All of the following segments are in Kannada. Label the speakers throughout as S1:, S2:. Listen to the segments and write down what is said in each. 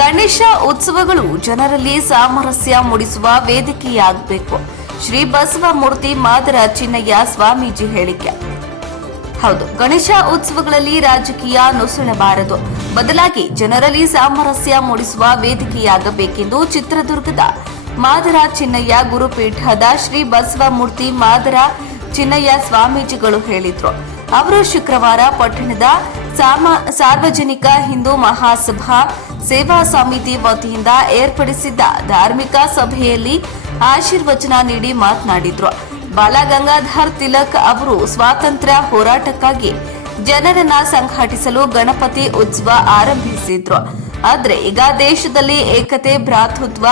S1: ಗಣೇಶ ಉತ್ಸವಗಳು ಜನರಲ್ಲಿ ಸಾಮರಸ್ಯ ಮೂಡಿಸುವ ವೇದಿಕೆಯಾಗಬೇಕು. ಶ್ರೀ ಬಸವ ಮೂರ್ತಿ ಮಾದರ ಚಿನ್ನಯ್ಯ ಸ್ವಾಮೀಜಿ ಹೇಳಿಕೆ. ಹೌದು, ಗಣೇಶ ಉತ್ಸವಗಳಲ್ಲಿ ರಾಜಕೀಯ ನುಸುಳಬಾರದು. ಬದಲಾಗಿ ಜನರಲ್ಲಿ ಸಾಮರಸ್ಯ ಮೂಡಿಸುವ ವೇದಿಕೆಯಾಗಬೇಕೆಂದು ಚಿತ್ರದುರ್ಗದ ಮಾದರ ಚಿನ್ನಯ್ಯ ಗುರುಪೀಠದ ಶ್ರೀ ಬಸವಮೂರ್ತಿ ಮಾದರ ಚಿನ್ನಯ್ಯ ಸ್ವಾಮೀಜಿಗಳು ಹೇಳಿದ್ರು. ಅವರು ಶುಕ್ರವಾರ ಪಟ್ಟಣದ ಸಾರ್ವಜನಿಕ ಹಿಂದೂ ಮಹಾಸಭಾ ಸೇವಾ ಸಮಿತಿ ವತಿಯಿಂದ ಏರ್ಪಡಿಸಿದ್ದ ಧಾರ್ಮಿಕ ಸಭೆಯಲ್ಲಿ ಆಶೀರ್ವಚನ ನೀಡಿ ಮಾತನಾಡಿದ್ರು. ಬಾಲಗಂಗಾಧರ್ ತಿಲಕ್ ಅವರು ಸ್ವಾತಂತ್ರ್ಯ ಹೋರಾಟಕ್ಕಾಗಿ ಜನರನ್ನ ಸಂಘಟಿಸಲು ಗಣಪತಿ ಉತ್ಸವ ಆರಂಭಿಸಿದ್ರು. ಆದ್ರೆ ಈಗ ದೇಶದಲ್ಲಿ ಏಕತೆ, ಭ್ರಾತೃತ್ವ,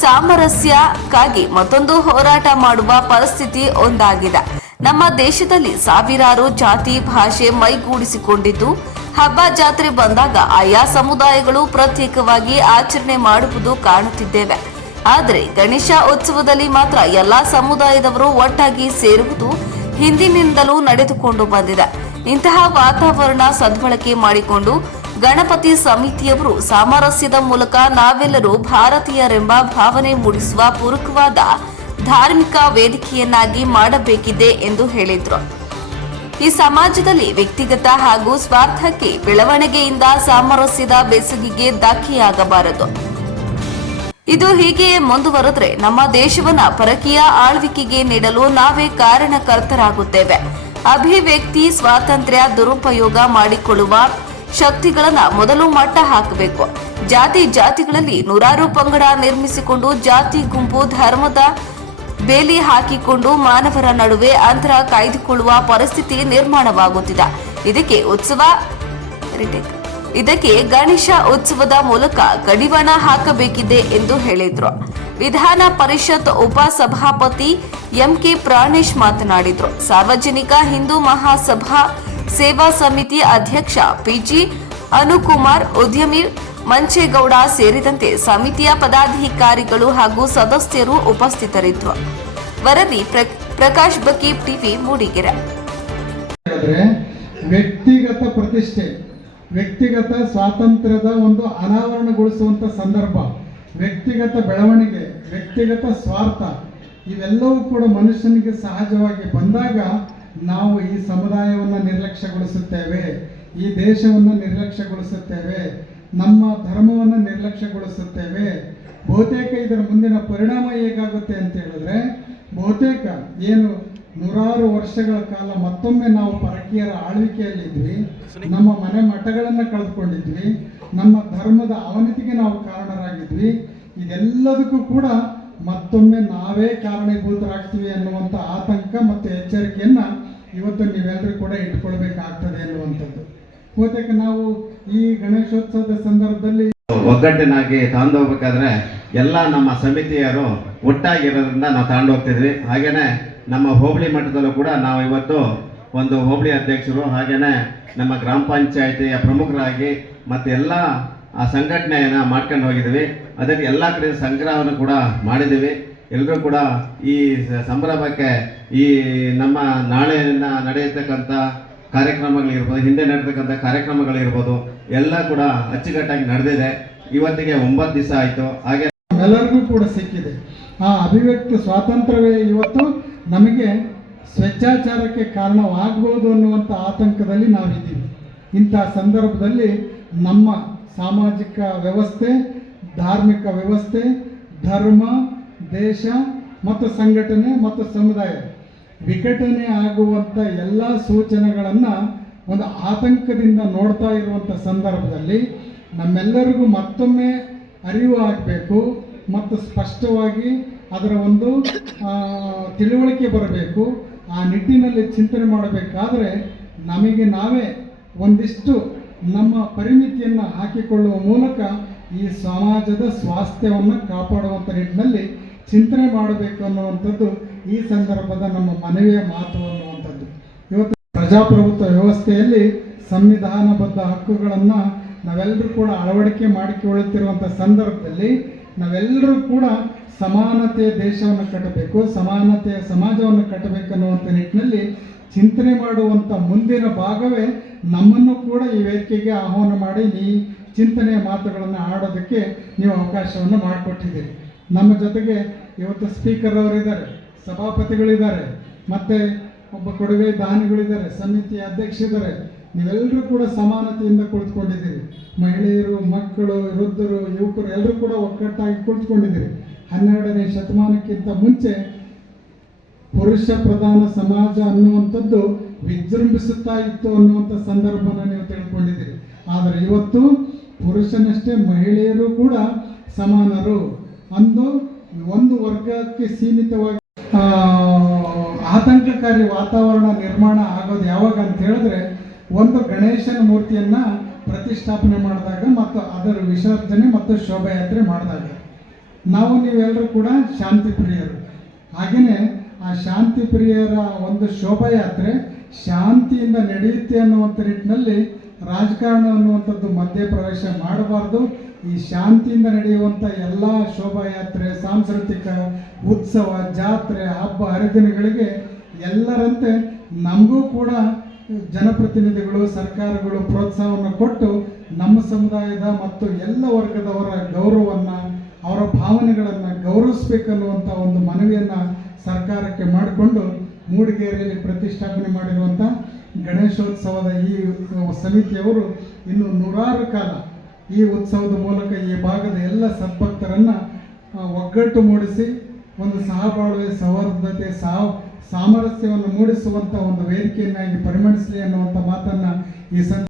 S1: ಸಾಮರಸ್ಯಕ್ಕಾಗಿ ಮತ್ತೊಂದು ಹೋರಾಟ ಮಾಡುವ ಪರಿಸ್ಥಿತಿ ಒಂದಾಗಿದೆ. ನಮ್ಮ ದೇಶದಲ್ಲಿ ಸಾವಿರಾರು ಜಾತಿ, ಭಾಷೆ ಮೈಗೂಡಿಸಿಕೊಂಡಿದ್ದು ಹಬ್ಬ ಜಾತ್ರೆ ಬಂದಾಗ ಆಯಾ ಸಮುದಾಯಗಳು ಪ್ರತ್ಯೇಕವಾಗಿ ಆಚರಣೆ ಮಾಡುವುದು ಕಾಣುತ್ತಿದ್ದೇವೆ. ಆದರೆ ಗಣೇಶ ಉತ್ಸವದಲ್ಲಿ ಮಾತ್ರ ಎಲ್ಲಾ ಸಮುದಾಯದವರು ಒಟ್ಟಾಗಿ ಸೇರುವುದು ಹಿಂದಿನಿಂದಲೂ ನಡೆದುಕೊಂಡು ಬಂದಿದೆ. ಇಂತಹ ವಾತಾವರಣ ಸದ್ಬಳಕೆ ಮಾಡಿಕೊಂಡು ಗಣಪತಿ ಸಮಿತಿಯವರು ಸಾಮರಸ್ಯದ ಮೂಲಕ ನಾವೆಲ್ಲರೂ ಭಾರತೀಯರೆಂಬ ಭಾವನೆ ಮೂಡಿಸುವ ಪೂರಕವಾದ ಧಾರ್ಮಿಕ ವೇದಿಕೆಯನ್ನಾಗಿ ಮಾಡಬೇಕಿದೆ ಎಂದು ಹೇಳಿದ್ರು. ಈ ಸಮಾಜದಲ್ಲಿ ವ್ಯಕ್ತಿಗತ ಹಾಗೂ ಸ್ವಾರ್ಥಕ್ಕೆ ಬೆಳವಣಿಗೆಯಿಂದ ಸಾಮರಸ್ಯದ ಬೆಸುಗಿಗೆ ಧಕ್ಕೆಯಾಗಬಾರದು ಇದು ಹೀಗೆಯೇ ಮುಂದುವರೆದ್ರೆ ನಮ್ಮ ದೇಶವನ್ನ ಪರಕೀಯ ಆಳ್ವಿಕೆಗೆ ನೀಡಲು ನಾವೇ ಕಾರಣಕರ್ತರಾಗುತ್ತೇವೆ. ಅಭಿವ್ಯಕ್ತಿ, ಸ್ವಾತಂತ್ರ್ಯ, ದುರುಪಯೋಗ ಮಾಡಿಕೊಳ್ಳುವ ಶಕ್ತಿಗಳನ್ನ ಮೊದಲು ಮಟ್ಟ ಹಾಕಬೇಕು. ಜಾತಿ ಜಾತಿಗಳಲ್ಲಿ ನೂರಾರು ಪಂಗಡ ನಿರ್ಮಿಸಿಕೊಂಡು ಜಾತಿ, ಗುಂಪು, ಧರ್ಮದ ಬೇಲಿ ಹಾಕಿಕೊಂಡು ಮಾನವರ ನಡುವೆ ಅಂತರ ಕಾಯ್ದುಕೊಳ್ಳುವ ಪರಿಸ್ಥಿತಿ ನಿರ್ಮಾಣವಾಗುತ್ತಿದೆ. ಇದಕ್ಕೆ ಉತ್ಸವ ಇದಕ್ಕೆ ಗಣೇಶ ಉತ್ಸವದ ಮೂಲಕ ಕಡಿವಾಣ ಹಾಕಬೇಕಿದೆ ಎಂದು ಹೇಳಿದ್ರು. ವಿಧಾನ ಪರಿಷತ್ ಉಪಸಭಾಪತಿ ಎಂಕೆ ಪ್ರಾಣೇಶ್ ಮಾತನಾಡಿದ್ರು. ಸಾರ್ವಜನಿಕ ಹಿಂದೂ ಮಹಾಸಭಾ ಸೇವಾ ಸಮಿತಿ ಅಧ್ಯಕ್ಷ ಪಿಜಿ ಅನುಕುಮಾರ್ ಉದ್ಯಮಿ ಮಂಚೇಗೌಡ ಸೇರಿದಂತೆ ಸಮಿತಿಯ ಪದಾಧಿಕಾರಿಗಳು ಹಾಗೂ ಸದಸ್ಯರು ಉಪಸ್ಥಿತರಿದ್ದರು. ವರದಿ ಪ್ರಕಾಶ್ ಬಕೀಪ್ ಟಿವಿ ಮೂಡಿಗೆರೆ.
S2: ವ್ಯಕ್ತಿಗತ ಪ್ರತಿಷ್ಠೆ, ವ್ಯಕ್ತಿಗತ ಸ್ವಾತಂತ್ರ್ಯದ ಒಂದು ಅನಾವರಣಗೊಳಿಸುವಂಥ ಸಂದರ್ಭ, ವ್ಯಕ್ತಿಗತ ಬೆಳವಣಿಗೆ, ವ್ಯಕ್ತಿಗತ ಸ್ವಾರ್ಥ, ಇವೆಲ್ಲವೂ ಕೂಡ ಮನುಷ್ಯನಿಗೆ ಸಹಜವಾಗಿ ಬಂದಾಗ ನಾವು ಈ ಸಮುದಾಯವನ್ನು ನಿರ್ಲಕ್ಷ್ಯಗೊಳಿಸುತ್ತೇವೆ, ಈ ದೇಶವನ್ನು ನಿರ್ಲಕ್ಷ್ಯಗೊಳಿಸುತ್ತೇವೆ ನಮ್ಮ ಧರ್ಮವನ್ನು ನಿರ್ಲಕ್ಷ್ಯಗೊಳಿಸುತ್ತೇವೆ. ಬಹುತೇಕ ಇದರ ಮುಂದಿನ ಪರಿಣಾಮ ಹೇಗಾಗುತ್ತೆ ಅಂತ ಹೇಳಿದ್ರೆ, ಬಹುತೇಕ ಏನು ನೂರಾರು ವರ್ಷಗಳ ಕಾಲ ಮತ್ತೊಮ್ಮೆ ನಾವು ಪರಕೀಯರ ಆಳ್ವಿಕೆಯಲ್ಲಿದ್ವಿ, ನಮ್ಮ ಮನೆ ಮಠಗಳನ್ನು ಕಳೆದುಕೊಂಡಿದ್ವಿ, ನಮ್ಮ ಧರ್ಮದ ಅವನತಿಗೆ ನಾವು ಕಾರಣರಾಗಿದ್ವಿ. ಇದೆಲ್ಲದಕ್ಕೂ ಕೂಡ ಮತ್ತೊಮ್ಮೆ ನಾವೇ ಕಾರಣೀಭೂತರಾಗ್ತೀವಿ ಅನ್ನುವಂಥ ಆತಂಕ ಮತ್ತು ಎಚ್ಚರಿಕೆಯನ್ನು ಇವತ್ತು ನೀವೆಲ್ಲರೂ ಕೂಡ ಇಟ್ಕೊಳ್ಬೇಕಾಗ್ತದೆ ಅನ್ನುವಂಥದ್ದು ಬಹುತೇಕ ನಾವು ಈ ಗಣೇಶೋತ್ಸವದ ಸಂದರ್ಭದಲ್ಲಿ
S3: ಒಗ್ಗಟ್ಟಿನಾಗಿ ತಗೊಂಡು ಹೋಗ್ಬೇಕಾದ್ರೆ ಎಲ್ಲ ನಮ್ಮ ಸಮಿತಿಯರು ಒಟ್ಟಾಗಿರೋದ್ರಿಂದ ನಾವು ತಗೊಂಡು ಹೋಗ್ತಿದ್ವಿ ಹಾಗೇನೆ ನಮ್ಮ ಹೋಬಳಿ ಮಟ್ಟದಲ್ಲೂ ಕೂಡ ನಾವು ಇವತ್ತು ಒಂದು ಹೋಬಳಿ ಅಧ್ಯಕ್ಷರು ಹಾಗೇನೆ ನಮ್ಮ ಗ್ರಾಮ ಪಂಚಾಯಿತಿಯ ಪ್ರಮುಖರಾಗಿ ಮತ್ತು ಎಲ್ಲ ಆ ಸಂಘಟನೆಯನ್ನು ಮಾಡ್ಕೊಂಡು ಹೋಗಿದ್ದೀವಿ ಅದಕ್ಕೆ ಎಲ್ಲ ಕಡೆ ಸಂಗ್ರಹವನ್ನು ಕೂಡ ಮಾಡಿದ್ದೀವಿ. ಎಲ್ಲರೂ ಕೂಡ ಈ ಸಂಭ್ರಮಕ್ಕೆ ಈ ನಮ್ಮ ನಾಳೆಯನ್ನು ನಡೆಯತಕ್ಕಂಥ ಕಾರ್ಯಕ್ರಮಗಳಿರ್ಬೋದು, ಹಿಂದೆ ನಡೆತಕ್ಕಂಥ ಕಾರ್ಯಕ್ರಮಗಳಿರ್ಬೋದು, ಎಲ್ಲ ಕೂಡ ಅಚ್ಚುಕಟ್ಟಾಗಿ ನಡೆದಿದೆ. ಇವತ್ತಿಗೆ ಒಂಬತ್ತು ದಿವಸ ಆಯಿತು. ಹಾಗೆ
S2: ಎಲ್ಲರಿಗೂ ಕೂಡ ಸಿಕ್ಕಿದೆ. ಆ ಅಭಿವ್ಯಕ್ತಿ ಸ್ವಾತಂತ್ರ್ಯವೇ ಇವತ್ತು. ನಮಗೆ ಸ್ವೇಚ್ಛಾಚಾರಕ್ಕೆ ಕಾರಣವಾಗ್ಬೋದು ಅನ್ನುವಂಥ ಆತಂಕದಲ್ಲಿ ನಾವಿದ್ದೀವಿ ಇಂಥ ಸಂದರ್ಭದಲ್ಲಿ ನಮ್ಮ ಸಾಮಾಜಿಕ ವ್ಯವಸ್ಥೆ, ಧಾರ್ಮಿಕ ವ್ಯವಸ್ಥೆ, ಧರ್ಮ, ದೇಶ ಮತ್ತು ಸಂಘಟನೆ ಮತ್ತು ಸಮುದಾಯ ವಿಘಟನೆ ಆಗುವಂಥ ಎಲ್ಲ ಸೂಚನೆಗಳನ್ನು ಒಂದು ಆತಂಕದಿಂದ ನೋಡ್ತಾ ಇರುವಂಥ ಸಂದರ್ಭದಲ್ಲಿ ನಮ್ಮೆಲ್ಲರಿಗೂ ಮತ್ತೊಮ್ಮೆ ಅರಿವು ಆಗಬೇಕು ಮತ್ತು ಸ್ಪಷ್ಟವಾಗಿ ಅದರ ಒಂದು ತಿಳುವಳಿಕೆ ಬರಬೇಕು. ಆ ನಿಟ್ಟಿನಲ್ಲಿ ಚಿಂತನೆ ಮಾಡಬೇಕಾದ್ರೆ ನಮಗೆ ನಾವೇ ಒಂದಿಷ್ಟು ನಮ್ಮ ಪರಿಮಿತಿಯನ್ನು ಹಾಕಿಕೊಳ್ಳುವ ಮೂಲಕ ಈ ಸಮಾಜದ ಸ್ವಾಸ್ಥ್ಯವನ್ನು ಕಾಪಾಡುವಂಥ ನಿಟ್ಟಿನಲ್ಲಿ ಚಿಂತನೆ ಮಾಡಬೇಕು ಅನ್ನುವಂಥದ್ದು ಈ ಸಂದರ್ಭದ ನಮ್ಮ ಮನವಿಯ ಮಾತು ಅನ್ನುವಂಥದ್ದು. ಇವತ್ತು ಪ್ರಜಾಪ್ರಭುತ್ವ ವ್ಯವಸ್ಥೆಯಲ್ಲಿ ಸಂವಿಧಾನಬದ್ಧ ಹಕ್ಕುಗಳನ್ನು ನಾವೆಲ್ಲರೂ ಕೂಡ ಅಳವಡಿಕೆ ಮಾಡಿಕೊಳ್ಳುತ್ತಿರುವಂಥ ಸಂದರ್ಭದಲ್ಲಿ ನಾವೆಲ್ಲರೂ ಕೂಡ ಸಮಾನತೆಯ ದೇಶವನ್ನು ಕಟ್ಟಬೇಕು, ಸಮಾನತೆಯ ಸಮಾಜವನ್ನು ಕಟ್ಟಬೇಕು ಅನ್ನುವಂಥ ನಿಟ್ಟಿನಲ್ಲಿ ಚಿಂತನೆ ಮಾಡುವಂಥ ಮುಂದಿನ ಭಾಗವೇ ನಮ್ಮನ್ನು ಕೂಡ ಈ ವೇದಿಕೆಗೆ ಆಹ್ವಾನ ಮಾಡಿ ಈ ಚಿಂತನೆಯ ಮಾತುಗಳನ್ನು ಆಡೋದಕ್ಕೆ ನೀವು ಅವಕಾಶವನ್ನು ಮಾಡಿಕೊಟ್ಟಿದ್ದೀರಿ. ನಮ್ಮ ಜೊತೆಗೆ ಇವತ್ತು ಸ್ಪೀಕರ್ ಅವರಿದ್ದಾರೆ. ಸಭಾಪತಿಗಳಿದ್ದಾರೆ, ಮತ್ತು ಒಬ್ಬ ಕೊಡುಗೆ ದಾನಿಗಳಿದ್ದಾರೆ, ಸಮಿತಿ ಅಧ್ಯಕ್ಷರಿದ್ದಾರೆ ನೀವೆಲ್ಲರೂ ಕೂಡ ಸಮಾನತೆಯಿಂದ ಕುಳಿತುಕೊಂಡಿದ್ದೀರಿ. ಮಹಿಳೆಯರು, ಮಕ್ಕಳು, ವೃದ್ಧರು, ಯುವಕರು ಎಲ್ಲರೂ ಕೂಡ ಒಕ್ಕಟ್ಟಾಗಿ ಕುಳಿತುಕೊಂಡಿದ್ದೀರಿ. ಹನ್ನೆರಡನೇ ಶತಮಾನಕ್ಕಿಂತ ಮುಂಚೆ ಪುರುಷ ಪ್ರಧಾನ ಸಮಾಜ ಅನ್ನುವಂಥದ್ದು ವಿಜೃಂಭಿಸುತ್ತಾ ಇತ್ತು ಅನ್ನುವಂಥ ಸಂದರ್ಭನ ನೀವು ತಿಳ್ಕೊಂಡಿದ್ದೀರಿ. ಆದರೆ ಇವತ್ತು ಪುರುಷನಷ್ಟೇ ಮಹಿಳೆಯರು ಕೂಡ ಸಮಾನರು. ಅಂದು ಒಂದು ವರ್ಗಕ್ಕೆ ಸೀಮಿತವಾಗಿ ಆತಂಕಕಾರಿ ವಾತಾವರಣ ನಿರ್ಮಾಣ ಆಗೋದು ಯಾವಾಗ ಅಂತ ಹೇಳಿದ್ರೆ, ಒಂದು ಗಣೇಶನ ಮೂರ್ತಿಯನ್ನ ಪ್ರತಿಷ್ಠಾಪನೆ ಮಾಡಿದಾಗ ಮತ್ತು ಅದರ ವಿಸರ್ಜನೆ ಮತ್ತು ಶೋಭಾಯಾತ್ರೆ ಮಾಡಿದಾಗ. ನಾವು ನೀವೆಲ್ಲರೂ ಕೂಡ ಶಾಂತಿ ಪ್ರಿಯರು. ಹಾಗೆಯೇ ಆ ಶಾಂತಿ ಪ್ರಿಯರ ಒಂದು ಶೋಭಾಯಾತ್ರೆ ಶಾಂತಿಯಿಂದ ನಡೆಯುತ್ತೆ ಅನ್ನುವಂಥ ನಿಟ್ಟಿನಲ್ಲಿ ರಾಜಕಾರಣ ಅನ್ನುವಂಥದ್ದು ಮಧ್ಯ ಪ್ರವೇಶ ಮಾಡಬಾರ್ದು. ಈ ಶಾಂತಿಯಿಂದ ನಡೆಯುವಂಥ ಎಲ್ಲ ಶೋಭಾಯಾತ್ರೆ, ಸಾಂಸ್ಕೃತಿಕ ಉತ್ಸವ, ಜಾತ್ರೆ, ಹಬ್ಬ, ಹರಿದಿನಗಳಿಗೆ ಎಲ್ಲರಂತೆ ನಮಗೂ ಕೂಡ ಜನಪ್ರತಿನಿಧಿಗಳು, ಸರ್ಕಾರಗಳು ಪ್ರೋತ್ಸಾಹವನ್ನು ಕೊಟ್ಟು ನಮ್ಮ ಸಮುದಾಯದ ಮತ್ತು ಎಲ್ಲ ವರ್ಗದವರ ಗೌರವವನ್ನು, ಅವರ ಭಾವನೆಗಳನ್ನು ಗೌರವಿಸ್ಬೇಕನ್ನುವಂಥ ಒಂದು ಮನವಿಯನ್ನು ಸರ್ಕಾರಕ್ಕೆ ಮಾಡಿಕೊಂಡು ಮೂಡಿಗೆರೆಯಲ್ಲಿ ಪ್ರತಿಷ್ಠಾಪನೆ ಮಾಡಿರುವಂಥ ಗಣೇಶೋತ್ಸವದ ಈ ಸಮಿತಿಯವರು ಇನ್ನು ನೂರಾರು ಕಾಲ ಈ ಉತ್ಸವದ ಮೂಲಕ ಈ ಭಾಗದ ಎಲ್ಲ ಸದ್ಭಕ್ತರನ್ನು ಒಗ್ಗಟ್ಟು ಮೂಡಿಸಿ, ಒಂದು ಸಹಬಾಳ್ವೆ, ಸೌಹಾರ್ದತೆ ಸಾ ಸಾಮರಸ್ಯವನ್ನು ಮೂಡಿಸುವಂಥ ಒಂದು ವೇದಿಕೆಯನ್ನಾಗಿ ಪರಿಗಣಿಸಲಿ ಅನ್ನುವಂಥ ಮಾತನ್ನು ಈ ಸಂದ